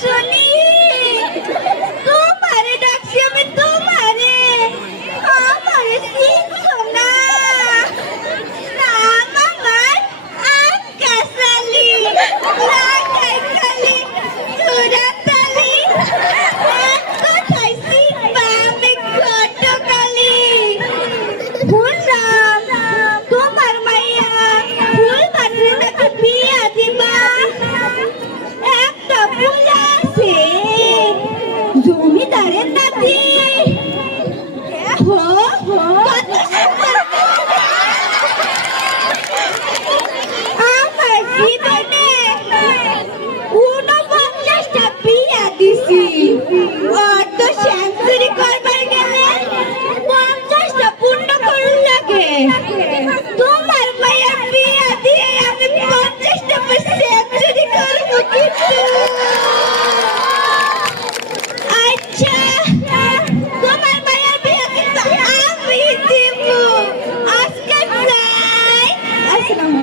শুনি তোমারে ডাকছি আমি তোমারে আমারে চিনছো না নাম আমার আকাশালি লাগাই খালি সুরাতালি এক কথায় চিনবা আমি ঘটকালি শুনলাম তোমার মাইয়া ফুল বাড়ির নাকি বিয়া দিবা একটা ফুল আছে জমিদারের নাতি হো কত সুন্দর আমার জীবনে 49টা বিয়া দিছি